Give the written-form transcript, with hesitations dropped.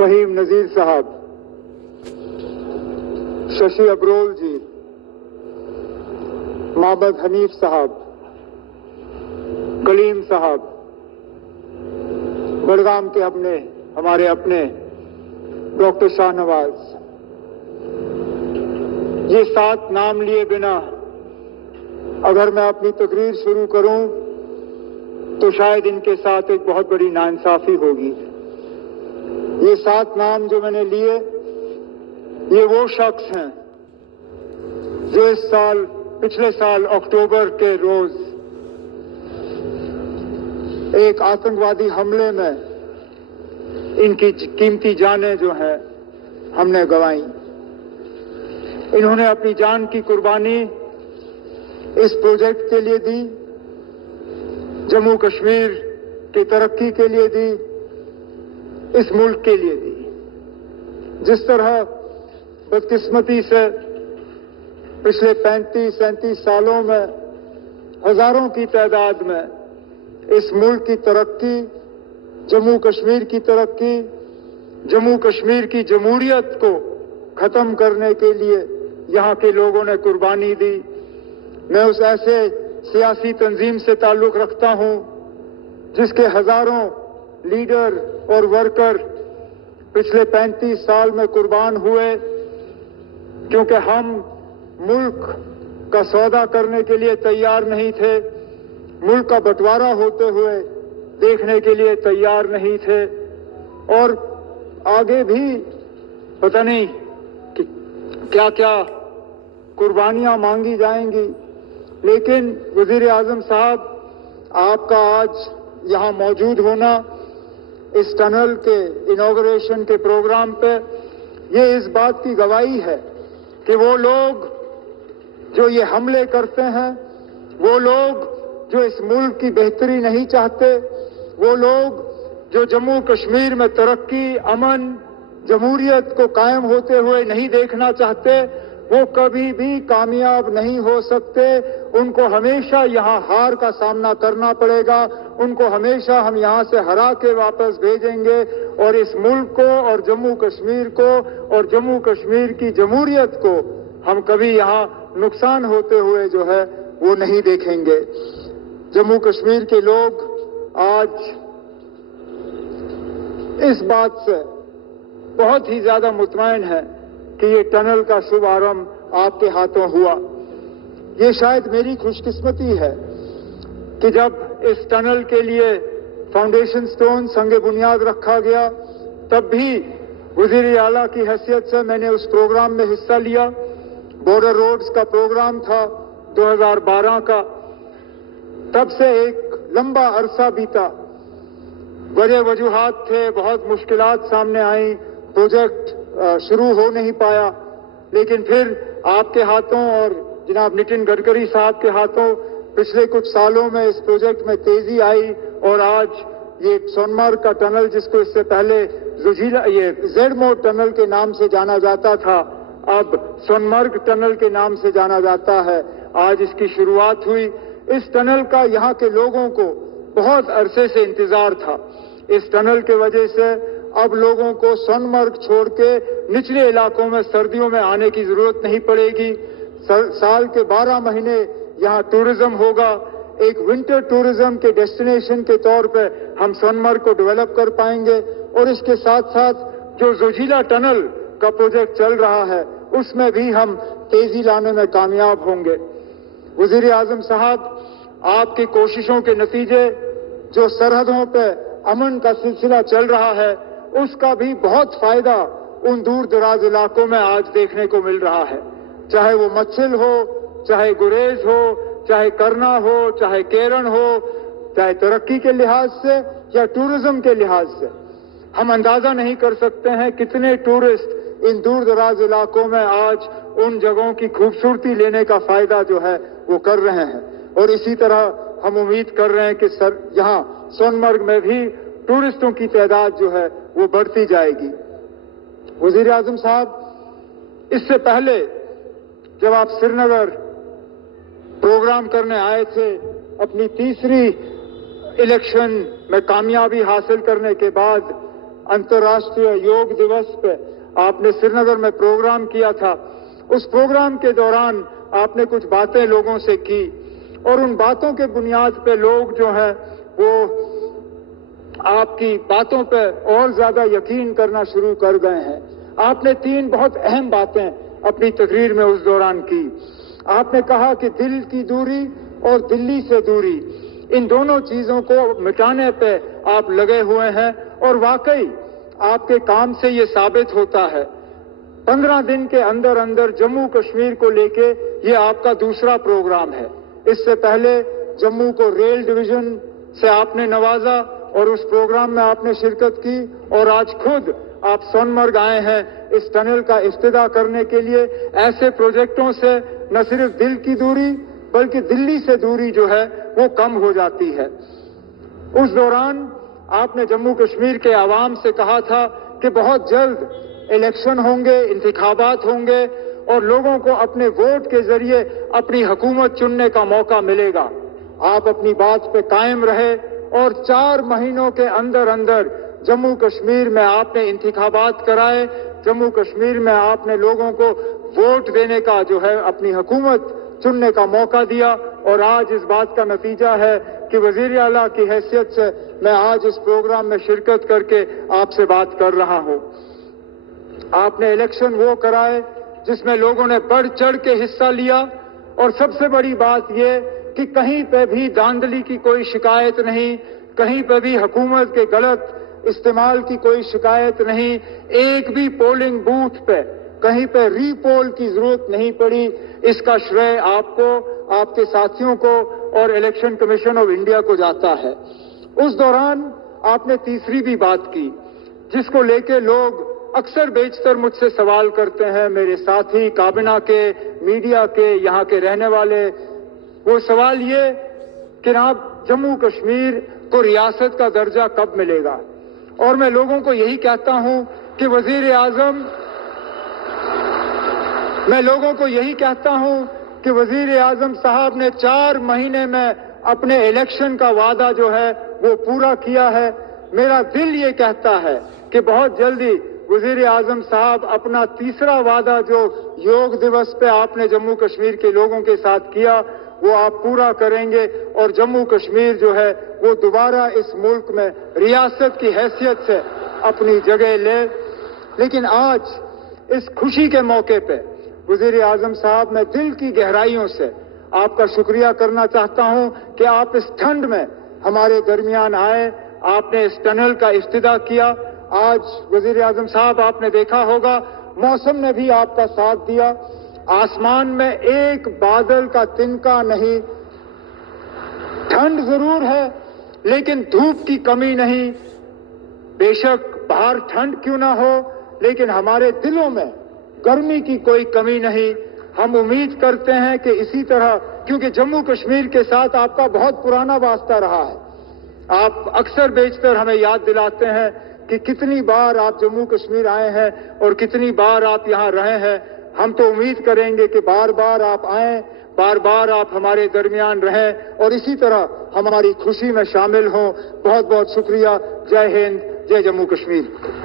फहीम नजीर साहब, शशि अब्रोल जी, माबद हनीफ साहब, कलीम साहब, बड़गाम के हमारे अपने डॉक्टर शाहनवाज, ये 7 नाम लिए बिना अगर मैं अपनी तकरीर शुरू करूं तो शायद इनके साथ एक बहुत बड़ी नाइंसाफी होगी। ये 7 नाम जो मैंने लिए, ये वो शख्स हैं जो पिछले साल अक्टूबर के रोज एक आतंकवादी हमले में इनकी कीमती जानें जो हैं हमने गंवाई। इन्होंने अपनी जान की कुर्बानी इस प्रोजेक्ट के लिए दी, जम्मू कश्मीर की तरक्की के लिए दी, इस मुल्क के लिए दी। जिस तरह बदकिस्मती से पिछले 35-37 सालों में हजारों की तादाद में इस मुल्क की तरक्की, जम्मू कश्मीर की तरक्की, जम्मू कश्मीर की जमहूरियत को खत्म करने के लिए यहाँ के लोगों ने कुर्बानी दी। मैं उस ऐसे सियासी तंजीम से ताल्लुक रखता हूँ जिसके हजारों लीडर और वर्कर पिछले 35 साल में कुर्बान हुए, क्योंकि हम मुल्क का सौदा करने के लिए तैयार नहीं थे, मुल्क का बंटवारा होते हुए देखने के लिए तैयार नहीं थे, और आगे भी पता नहीं कि क्या क्या कुर्बानियां मांगी जाएंगी। लेकिन वजीर आजम साहब, आपका आज यहां मौजूद होना इस टनल के इनॉग्रेशन के प्रोग्राम पे, ये इस बात की गवाही है कि वो लोग जो ये हमले करते हैं, वो लोग जो इस मुल्क की बेहतरी नहीं चाहते, वो लोग जो जम्मू कश्मीर में तरक्की, अमन, जमहूरियत को कायम होते हुए नहीं देखना चाहते, वो कभी भी कामयाब नहीं हो सकते। उनको हमेशा यहाँ हार का सामना करना पड़ेगा, उनको हमेशा हम यहाँ से हरा के वापस भेजेंगे, और इस मुल्क को और जम्मू कश्मीर को और जम्मू कश्मीर की जमहूरियत को हम कभी यहाँ नुकसान होते हुए जो है वो नहीं देखेंगे। जम्मू कश्मीर के लोग आज इस बात से बहुत ही ज्यादा मुतमईन है कि ये टनल का शुभारंभ आपके हाथों हुआ। ये शायद मेरी खुशकिस्मती है कि जब इस टनल के लिए फाउंडेशन स्टोन संगे बुनियाद रखा गया, तब भी वजीर आला की हैसियत से मैंने उस प्रोग्राम में हिस्सा लिया। बॉर्डर रोड्स का प्रोग्राम था 2012 का। तब से एक लंबा अरसा बीता, बड़े वजूहात थे, बहुत मुश्किलात सामने आई, प्रोजेक्ट शुरू हो नहीं पाया। लेकिन फिर आपके हाथों और जनाब नितिन गडकरी साहब के हाथों पिछले कुछ सालों में इस प्रोजेक्ट में तेजी आई, और आज ये सोनमर्ग का टनल, जिसको इससे पहले ज़ेडमो टनल के नाम से जाना जाता था, अब सोनमर्ग टनल के नाम से जाना जाता है, आज इसकी शुरुआत हुई। इस टनल का यहाँ के लोगों को बहुत अरसे से इंतजार था। इस टनल के वजह से अब लोगों को सोनमर्ग छोड़ के निचले इलाकों में सर्दियों में आने की जरूरत नहीं पड़ेगी। साल के 12 महीने यहाँ टूरिज्म होगा। एक विंटर टूरिज्म के डेस्टिनेशन के तौर पे हम सोनमर्ग को डेवलप कर पाएंगे, और इसके साथ साथ जो जोजिला टनल का प्रोजेक्ट चल रहा है उसमें भी हम तेजी लाने में कामयाब होंगे। वजीर आजम साहब, आपकी कोशिशों के नतीजे जो सरहदों पे अमन का सिलसिला चल रहा है, उसका भी बहुत फायदा उन दूर दराज इलाकों में आज देखने को मिल रहा है। चाहे वो मच्छिल हो, चाहे गुरेज हो, चाहे करना हो, चाहे केरन हो, चाहे तरक्की के लिहाज से या टूरिज्म के लिहाज से। हम अंदाजा नहीं कर सकते हैं कितने टूरिस्ट इन दूर दराज इलाकों में आज उन जगहों की खूबसूरती लेने का फायदा जो है वो कर रहे हैं। और इसी तरह हम उम्मीद कर रहे हैं कि यहाँ सोनमर्ग में भी टूरिस्टों की तादाद जो है वो बढ़ती जाएगी। वजीर आजम साहब, इससे पहले जब आप श्रीनगर प्रोग्राम करने आए थे, अपनी तीसरी इलेक्शन में कामयाबी हासिल करने के बाद अंतर्राष्ट्रीय योग दिवस पे आपने श्रीनगर में प्रोग्राम किया था। उस प्रोग्राम के दौरान आपने कुछ बातें लोगों से की और उन बातों के बुनियाद पे लोग जो हैं वो आपकी बातों पे और ज्यादा यकीन करना शुरू कर गए हैं। आपने 3 बहुत अहम बातें अपनी तकरीर में उस दौरान की। आपने कहा कि दिल की दूरी और दिल्ली से दूरी, इन दोनों चीजों को मिटाने पे आप लगे हुए हैं और वाकई आपके काम से ये साबित होता है। 15 दिन के अंदर अंदर जम्मू कश्मीर को लेके ये आपका दूसरा प्रोग्राम है। इससे पहले जम्मू को रेल डिवीजन से आपने नवाजा और उस प्रोग्राम में आपने शिरकत की और आज खुद आप सोनमर्ग आए हैं इस टनल का इफ्तिताह करने के लिए। ऐसे प्रोजेक्टों से न सिर्फ दिल की दूरी बल्कि दिल्ली से दूरी जो है वो कम हो जाती है। उस दौरान आपने जम्मू कश्मीर के आवाम से कहा था कि बहुत जल्द इलेक्शन होंगे, इंतखाबात होंगे और लोगों को अपने वोट के जरिए अपनी हुकूमत चुनने का मौका मिलेगा। आप अपनी बात पे कायम रहे और 4 महीनों के अंदर अंदर जम्मू कश्मीर में आपने इंतखाबात कराए। जम्मू कश्मीर में आपने लोगों को वोट देने का जो है अपनी हुकूमत चुनने का मौका दिया और आज इस बात का नतीजा है कि वजीर आला की हैसियत से मैं आज इस प्रोग्राम में शिरकत करके आपसे बात कर रहा हूं। आपने इलेक्शन वो कराए जिसमें लोगों ने बढ़ चढ़ के हिस्सा लिया और सबसे बड़ी बात यह कि कहीं पे भी धांधली की कोई शिकायत नहीं, कहीं पे भी हुकूमत के गलत इस्तेमाल की कोई शिकायत नहीं, एक भी पोलिंग बूथ पे कहीं पे रीपोल की जरूरत नहीं पड़ी। इसका श्रेय आपको, आपके साथियों को और इलेक्शन कमीशन ऑफ इंडिया को जाता है। उस दौरान आपने तीसरी भी बात की जिसको लेके लोग अक्सर बेशतर मुझसे सवाल करते हैं, मेरे साथी काबिना के, मीडिया के, यहाँ के रहने वाले। वो सवाल ये कि आप जम्मू कश्मीर को रियासत का दर्जा कब मिलेगा? और मैं लोगों को यही कहता हूं कि वजीर आजम, मैं लोगों को यही कहता हूं कि वजीर आजम साहब ने 4 महीने में अपने इलेक्शन का वादा जो है वो पूरा किया है। मेरा दिल ये कहता है कि बहुत जल्दी वजीर आजम साहब अपना तीसरा वादा जो योग दिवस पे आपने जम्मू कश्मीर के लोगों के साथ किया वो आप पूरा करेंगे और जम्मू कश्मीर जो है वो दोबारा इस मुल्क में रियासत की हैसियत से अपनी जगह ले। लेकिन आज इस खुशी के मौके पे वजीर आजम साहब, मैं दिल की गहराइयों से आपका शुक्रिया करना चाहता हूं कि आप इस ठंड में हमारे दरमियान आए, आपने इस टनल का इफ्तिताह किया। आज वजीर आजम साहब आपने देखा होगा मौसम ने भी आपका साथ दिया। आसमान में एक बादल का तिनका नहीं। ठंड जरूर है लेकिन धूप की कमी नहीं। बेशक बाहर ठंड क्यों ना हो लेकिन हमारे दिलों में गर्मी की कोई कमी नहीं। हम उम्मीद करते हैं कि इसी तरह, क्योंकि जम्मू कश्मीर के साथ आपका बहुत पुराना वास्ता रहा है। आप अक्सर बेशतर हमें याद दिलाते हैं कि कितनी बार आप जम्मू कश्मीर आए हैं और कितनी बार आप यहां रहे हैं। हम तो उम्मीद करेंगे कि बार बार आप आएं, बार बार आप हमारे दरमियान रहें और इसी तरह हमारी खुशी में शामिल हों। बहुत बहुत शुक्रिया। जय हिंद, जय जम्मू कश्मीर।